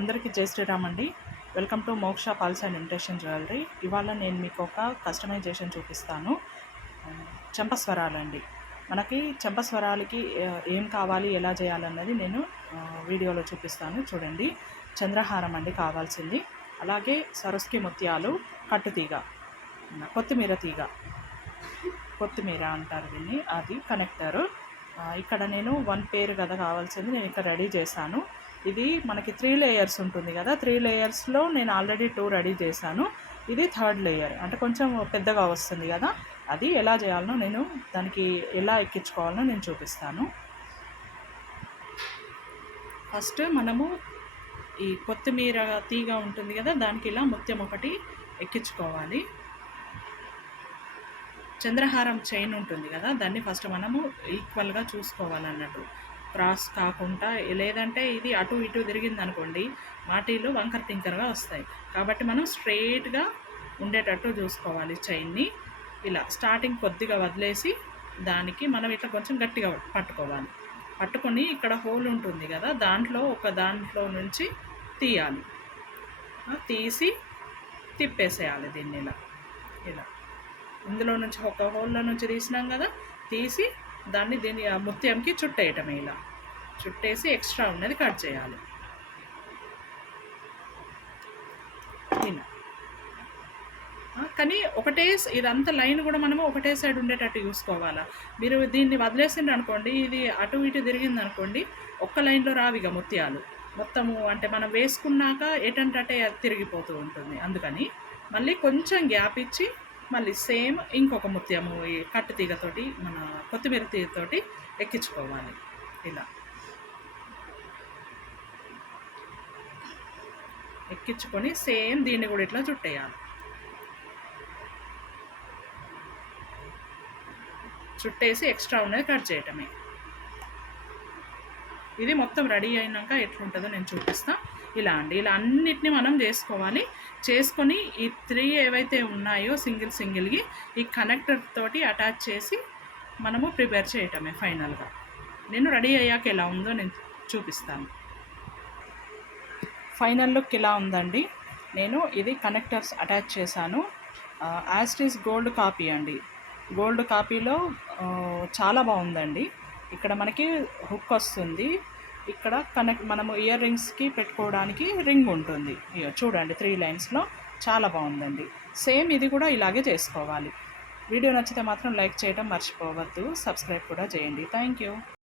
అందరికీ జై శ్రీరామ్ అండి. వెల్కమ్ టు మోక్ష పల్స్ అండ్ ఇమిటేషన్ జ్యువెలరీ. ఇవాళ నేను మీకు ఒక కస్టమైజేషన్ చూపిస్తాను. చెంపస్వరాలండి. మనకి చెంపస్వరాలకి ఏం కావాలి, ఎలా చేయాలన్నది నేను వీడియోలో చూపిస్తాను. చూడండి, చంద్రహారం అండి కావాల్సింది. అలాగే సరస్కి ముత్యాలు, కట్టుతీగ, కొత్తిమీర తీగ, కొత్తిమీర అంటారు దీన్ని, అది కనెక్టరు. ఇక్కడ నేను 1 పేరు కదా కావాల్సింది, నేను ఇక్కడ రెడీ చేశాను. ఇది మనకి 3 లేయర్స్ ఉంటుంది కదా, 3 లేయర్స్లో నేను ఆల్రెడీ 2 రెడీ చేశాను. ఇది 3rd లేయర్, అంటే కొంచెం పెద్దగా వస్తుంది కదా. అది ఎలా చేయాలనో, నేను దానికి ఎలా ఎక్కించుకోవాలనో నేను చూపిస్తాను. ఫస్ట్ మనము ఈ కొత్తిమీర తీగ ఉంటుంది కదా, దానికి ఇలా ముత్యం ఒకటి ఎక్కించుకోవాలి. చంద్రహారం చైన్ ఉంటుంది కదా, దాన్ని ఫస్ట్ మనము ఈక్వల్గా చూసుకోవాలన్నట్టు, క్రాస్ కాకుండా. లేదంటే ఇది అటు ఇటు తిరిగింది అనుకోండి, మాటీలు వంకర తింకరగా వస్తాయి. కాబట్టి మనం స్ట్రెయిట్గా ఉండేటట్టు చూసుకోవాలి చైన్ని. ఇలా స్టార్టింగ్ కొద్దిగా వదిలేసి దానికి మనం ఇట్లా కొంచెం గట్టిగా పట్టుకోవాలి. పట్టుకొని ఇక్కడ హోల్ ఉంటుంది కదా, దాంట్లో నుంచి తీయాలి. తీసి తిప్పేసేయాలి దీన్ని ఇలా. ఇందులో నుంచి ఒక హోల్లో నుంచి తీసినాం కదా, తీసి దీన్ని ఆ ముత్యంకి చుట్టేయటమే. ఇలా చుట్టేసి ఎక్స్ట్రా ఉన్నది కట్ చేయాలి. కానీ ఇదంతా లైన్ కూడా మనము ఒకటే సైడ్ ఉండేటట్టు చూసుకోవాలా. మీరు దీన్ని వదిలేసిండ్రు అనుకోండి, ఇది అటు ఇటు తిరిగింది అనుకోండి, ఒక్క లైన్లో రావిగా ముత్యాలు మొత్తము. అంటే మనం వేసుకున్నాక ఎటంటే తిరిగిపోతూ ఉంటుంది. అందుకని మళ్ళీ కొంచెం గ్యాప్ ఇచ్చి మళ్ళీ సేమ్ ఇంకొక ముత్యము ఈ కట్టు తీగతోటి, మన కొత్తిమీర తీగతోటి ఎక్కించుకోవాలి. ఇలా ఎక్కించుకొని సేమ్ దీన్ని కూడా ఇట్లా చుట్టేయాలి. చుట్టేసి ఎక్స్ట్రా ఉన్నది కట్ చేయటమే. ఇది మొత్తం రెడీ అయినాక ఎట్లుంటుందో నేను చూపిస్తాను. ఇలా అన్నిటినీ మనం చేసుకొని ఈ 3 ఏవైతే ఉన్నాయో సింగిల్కి ఈ కనెక్టర్ తోటి అటాచ్ చేసి మనము ప్రిపేర్ చేయటమే. ఫైనల్గా నేను రెడీ అయ్యాక ఎలా ఉందో నేను చూపిస్తాను. ఫైనల్ లుక్ ఇలా ఉందండి. నేను ఇది కనెక్టర్స్ అటాచ్ చేశాను. యాస్టీస్ గోల్డ్ కాపీ అండి. గోల్డ్ కాపీలో చాలా బాగుందండి. ఇక్కడ మనకి హుక్ వస్తుంది, ఇక్కడ మనము ఇయర్ రింగ్స్కి పెట్టుకోవడానికి రింగ్ ఉంటుంది. చూడండి 3 లైన్స్లో చాలా బాగుందండి. సేమ్ ఇది కూడా ఇలాగే చేసుకోవాలి. వీడియో నచ్చితే మాత్రం లైక్ చేయడం మర్చిపోవద్దు, సబ్స్క్రైబ్ కూడా చేయండి. Thank you.